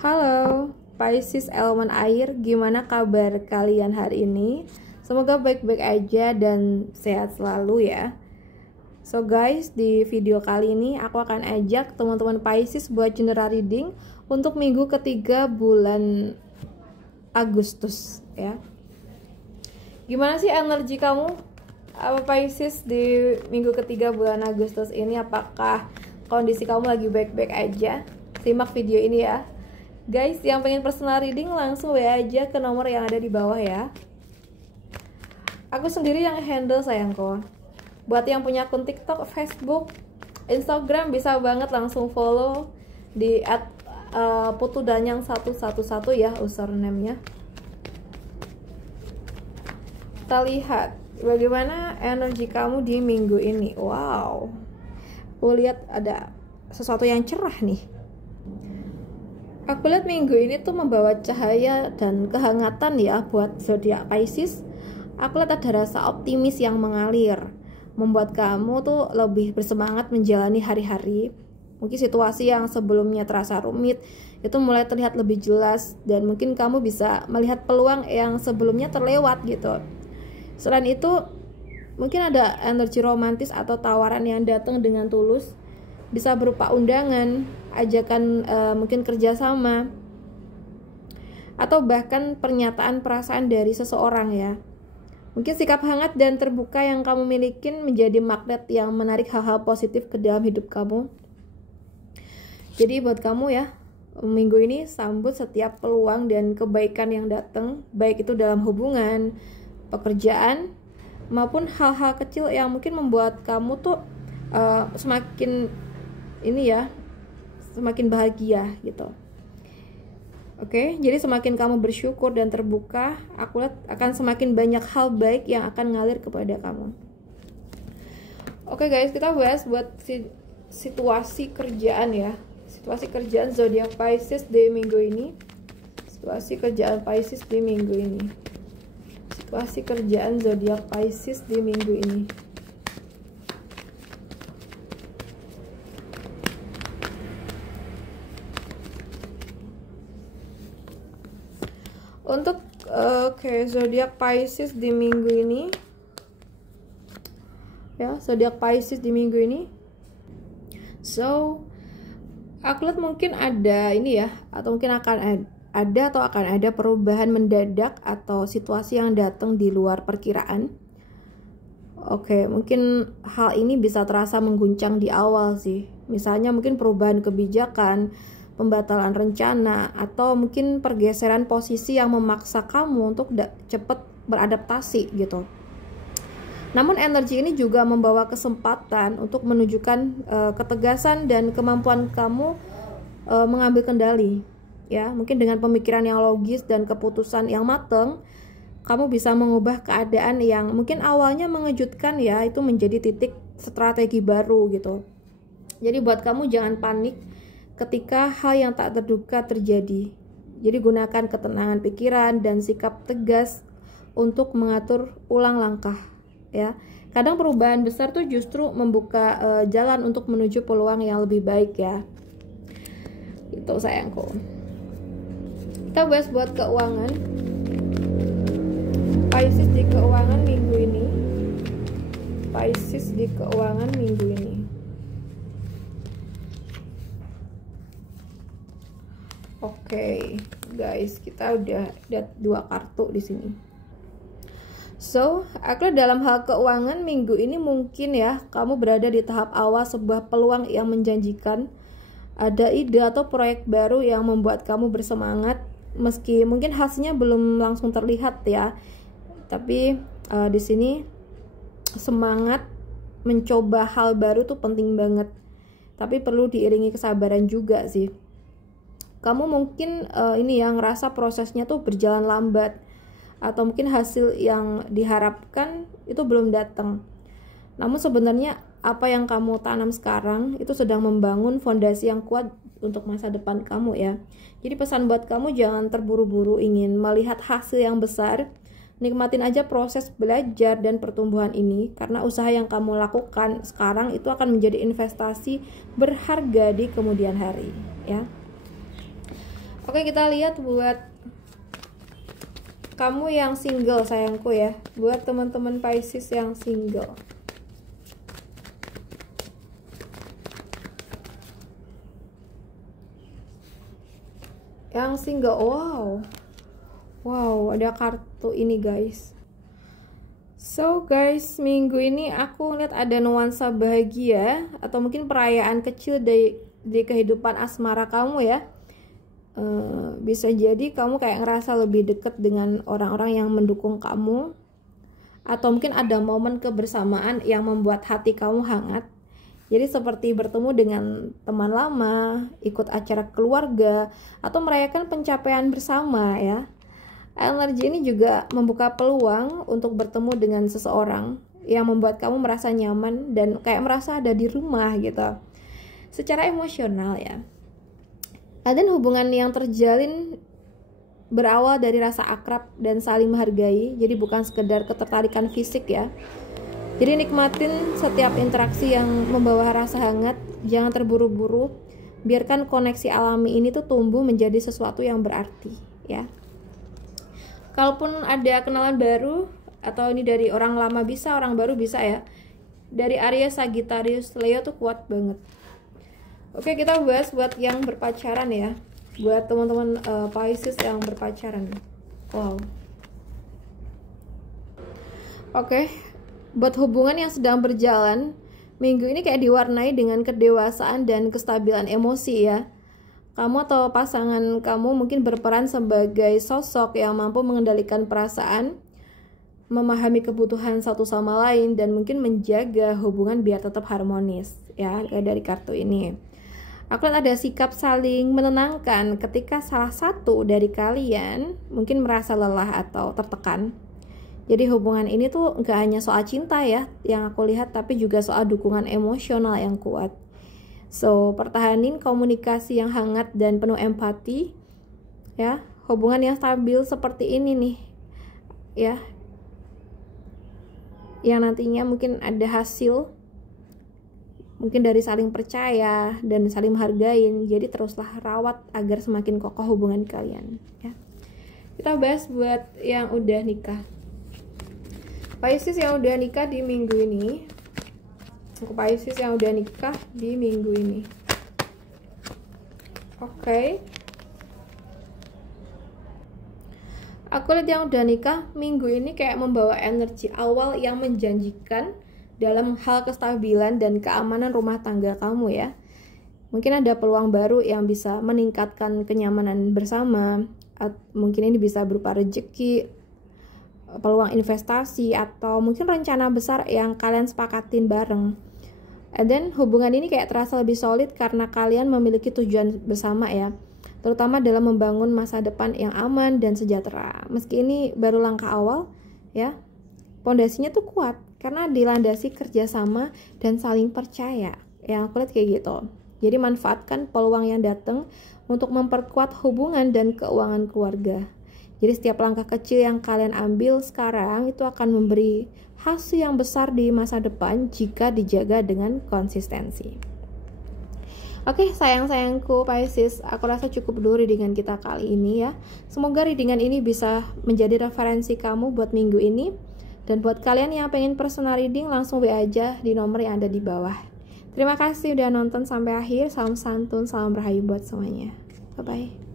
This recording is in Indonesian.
Halo, Pisces elemen air, gimana kabar kalian hari ini? Semoga baik-baik aja dan sehat selalu ya. So guys, di video kali ini aku akan ajak teman-teman Pisces buat general reading untuk minggu ketiga bulan Agustus ya. Gimana sih energi kamu? Apa Pisces di minggu ketiga bulan Agustus ini? Apakah kondisi kamu lagi baik-baik aja? Simak video ini ya. Guys, yang pengen personal reading langsung WA aja ke nomor yang ada di bawah ya. Aku sendiri yang handle sayangku. Buat yang punya akun TikTok, Facebook, Instagram bisa banget langsung follow di @putudanyang111 ya username-nya. Kita lihat bagaimana energi kamu di minggu ini. Wow. Aku lihat ada sesuatu yang cerah nih. Aku lihat minggu ini tuh membawa cahaya dan kehangatan ya buat zodiak Pisces. Aku lihat ada rasa optimis yang mengalir, membuat kamu tuh lebih bersemangat menjalani hari-hari. Mungkin situasi yang sebelumnya terasa rumit itu mulai terlihat lebih jelas, dan mungkin kamu bisa melihat peluang yang sebelumnya terlewat gitu. Selain itu, mungkin ada energi romantis atau tawaran yang datang dengan tulus. Bisa berupa undangan, ajakan mungkin kerjasama, atau bahkan pernyataan perasaan dari seseorang ya. Mungkin sikap hangat dan terbuka yang kamu miliki menjadi magnet yang menarik hal-hal positif ke dalam hidup kamu. Jadi buat kamu ya, minggu ini sambut setiap peluang dan kebaikan yang datang, baik itu dalam hubungan, pekerjaan, maupun hal-hal kecil yang mungkin membuat kamu tuh semakin semakin bahagia gitu. Oke, jadi semakin kamu bersyukur dan terbuka, aku lihat akan semakin banyak hal baik yang akan ngalir kepada kamu. Oke guys, kita bahas buat situasi kerjaan ya. Situasi kerjaan zodiak Pisces di minggu ini. Situasi kerjaan Pisces di minggu ini. Situasi kerjaan zodiak Pisces di minggu ini. Untuk zodiak Pisces di minggu ini ya, zodiak Pisces di minggu ini. So, aku lihat mungkin ada ini ya, atau mungkin akan ada perubahan mendadak atau situasi yang datang di luar perkiraan. Oke, mungkin hal ini bisa terasa mengguncang di awal sih. Misalnya mungkin perubahan kebijakan, pembatalan rencana, atau mungkin pergeseran posisi yang memaksa kamu untuk cepat beradaptasi gitu. Namun energi ini juga membawa kesempatan untuk menunjukkan ketegasan dan kemampuan kamu mengambil kendali ya. Mungkin dengan pemikiran yang logis dan keputusan yang matang, kamu bisa mengubah keadaan yang mungkin awalnya mengejutkan ya, itu menjadi titik strategi baru gitu. Jadi buat kamu jangan panik ketika hal yang tak terduga terjadi. Jadi gunakan ketenangan pikiran dan sikap tegas untuk mengatur ulang langkah ya. Kadang perubahan besar tuh justru membuka jalan untuk menuju peluang yang lebih baik ya. Itu sayangku. Kita bahas buat keuangan Pisces di keuangan minggu ini. Pisces di keuangan minggu ini. Oke, guys, kita udah lihat dua kartu di sini. So, aku dalam hal keuangan minggu ini mungkin ya, kamu berada di tahap awal sebuah peluang yang menjanjikan. Ada ide atau proyek baru yang membuat kamu bersemangat, meski mungkin hasilnya belum langsung terlihat ya. Tapi di sini semangat mencoba hal baru tuh penting banget. Tapi perlu diiringi kesabaran juga sih. Kamu mungkin ngerasa prosesnya tuh berjalan lambat, atau mungkin hasil yang diharapkan itu belum datang. Namun sebenarnya apa yang kamu tanam sekarang itu sedang membangun fondasi yang kuat untuk masa depan kamu ya. Jadi pesan buat kamu, jangan terburu-buru ingin melihat hasil yang besar. Nikmatin aja proses belajar dan pertumbuhan ini, karena usaha yang kamu lakukan sekarang itu akan menjadi investasi berharga di kemudian hari ya. Oke, kita lihat buat kamu yang single sayangku ya, buat teman-teman Pisces yang single. Yang single, wow, ada kartu ini guys. So guys, minggu ini aku lihat ada nuansa bahagia atau mungkin perayaan kecil di kehidupan asmara kamu ya. Bisa jadi kamu kayak ngerasa lebih dekat dengan orang-orang yang mendukung kamu, atau mungkin ada momen kebersamaan yang membuat hati kamu hangat. Jadi seperti bertemu dengan teman lama, ikut acara keluarga, atau merayakan pencapaian bersama ya. Energi ini juga membuka peluang untuk bertemu dengan seseorang yang membuat kamu merasa nyaman dan kayak merasa ada di rumah gitu. Secara emosional ya. Dan hubungan yang terjalin berawal dari rasa akrab dan saling menghargai. Jadi bukan sekedar ketertarikan fisik ya. Jadi nikmatin setiap interaksi yang membawa rasa hangat. Jangan terburu-buru. Biarkan koneksi alami ini tuh tumbuh menjadi sesuatu yang berarti ya. Kalaupun ada kenalan baru atau ini dari orang lama bisa, orang baru bisa ya. Dari Aries, Sagittarius, Leo tuh kuat banget. Oke, kita bahas buat yang berpacaran ya. Buat teman-teman Pisces yang berpacaran. Wow. Oke, buat hubungan yang sedang berjalan, minggu ini kayak diwarnai dengan kedewasaan dan kestabilan emosi ya. Kamu atau pasangan kamu mungkin berperan sebagai sosok yang mampu mengendalikan perasaan, memahami kebutuhan satu sama lain, dan mungkin menjaga hubungan biar tetap harmonis ya, kayak dari kartu ini. Aku lihat ada sikap saling menenangkan ketika salah satu dari kalian mungkin merasa lelah atau tertekan. Jadi hubungan ini tuh nggak hanya soal cinta ya yang aku lihat, tapi juga soal dukungan emosional yang kuat. So, pertahanin komunikasi yang hangat dan penuh empati ya. Hubungan yang stabil seperti ini nih ya, yang nantinya mungkin ada hasil mungkin dari saling percaya dan saling menghargai. Jadi teruslah rawat agar semakin kokoh hubungan kalian ya. Kita bahas buat yang udah nikah. Pisces yang udah nikah di minggu ini. Pisces yang udah nikah di minggu ini. Oke. Aku lihat yang udah nikah minggu ini kayak membawa energi awal yang menjanjikan dalam hal kestabilan dan keamanan rumah tangga kamu ya. Mungkin ada peluang baru yang bisa meningkatkan kenyamanan bersama. Mungkin ini bisa berupa rezeki, peluang investasi, atau mungkin rencana besar yang kalian sepakatin bareng. Dan hubungan ini kayak terasa lebih solid karena kalian memiliki tujuan bersama ya, terutama dalam membangun masa depan yang aman dan sejahtera. Meski ini baru langkah awal ya, pondasinya tuh kuat karena dilandasi kerjasama dan saling percaya. Yang aku lihat kayak gitu. Jadi manfaatkan peluang yang datang untuk memperkuat hubungan dan keuangan keluarga. Jadi setiap langkah kecil yang kalian ambil sekarang itu akan memberi hasil yang besar di masa depan jika dijaga dengan konsistensi. Oke, sayang-sayangku Pisces, aku rasa cukup dulu readingan kita kali ini ya. Semoga readingan ini bisa menjadi referensi kamu buat minggu ini. Dan buat kalian yang pengen personal reading, langsung WA aja di nomor yang ada di bawah. Terima kasih udah nonton sampai akhir. Salam santun, salam rahayu buat semuanya. Bye-bye.